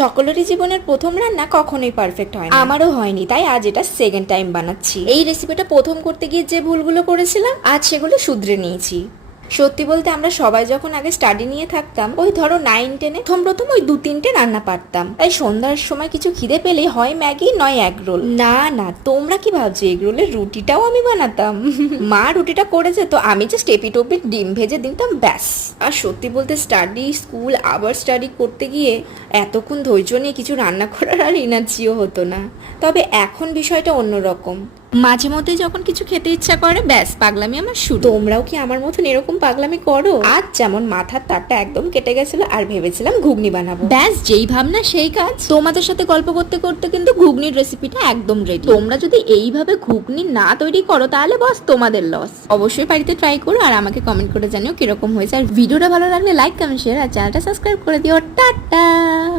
সকলেরই জীবনের প্রথম রান্না কখনোই পারফেক্ট হয় না, আমারও হয়নি, তাই আজ এটা সেকেন্ড টাইম বানাচ্ছি। এই রেসিপিটা প্রথম করতে গিয়ে যে ভুলগুলো করেছিলাম আজ সেগুলো শুধরে নিয়েছি। সত্যি বলতে আমরা সবাই যখন আগে স্টাডি নিয়ে থাকতাম, ওই ধরো 9-10-এ প্রথম ওই 2-3টে রান্না পারতাম। তাই সন্ধ্যার সময় কিছু খিদে পেলে হয় ম্যাগি নয় এগ রোল। না না, তোমরা কি ভাবছো এগ রোলের রুটিটাও আমি বানাতাম? মা রুটিটা করেছে তো আমি জাস্ট এপিটোপিট ডিম ভেজে দিতাম, ব্যাস। আর সত্যি বলতে স্টাডি, স্কুল, আবার স্টাডি করতে গিয়ে এতক্ষণ ধৈর্য নিয়ে কিছু রান্না করার আর এনার্জিও হতো না। তবে এখন বিষয়টা অন্যরকম। মাঝে মধ্যে যখন কিছু খেতে ইচ্ছা করে, ব্যাস পাগলামি আমার শুরু। তোমরাও কি আমার মতন এরকম পাগলামি করো? আজ যেমন মাথার তারটা একদম কেটে গেছিল আর ভেবেছিলাম ঘুগনি বানাবো, ব্যাস যেই ভাবনা সেই কাজ। তোমাদের সাথে গল্প করতে করতে কিন্তু ঘুগনির রেসিপিটা একদম রেডি। তোমরা যদি এইভাবে ঘুগনি না তৈরি করো তাহলে বস তোমাদের লস। অবশ্যই বাড়িতে ট্রাই করো আর আমাকে কমেন্ট করে জানিও কিরকম হয়েছে। আর ভিডিওটা ভালো লাগলে লাইক, কমেন্ট, শেয়ার আর চ্যানেলটা সাবস্ক্রাইব করে দিও। টাটা।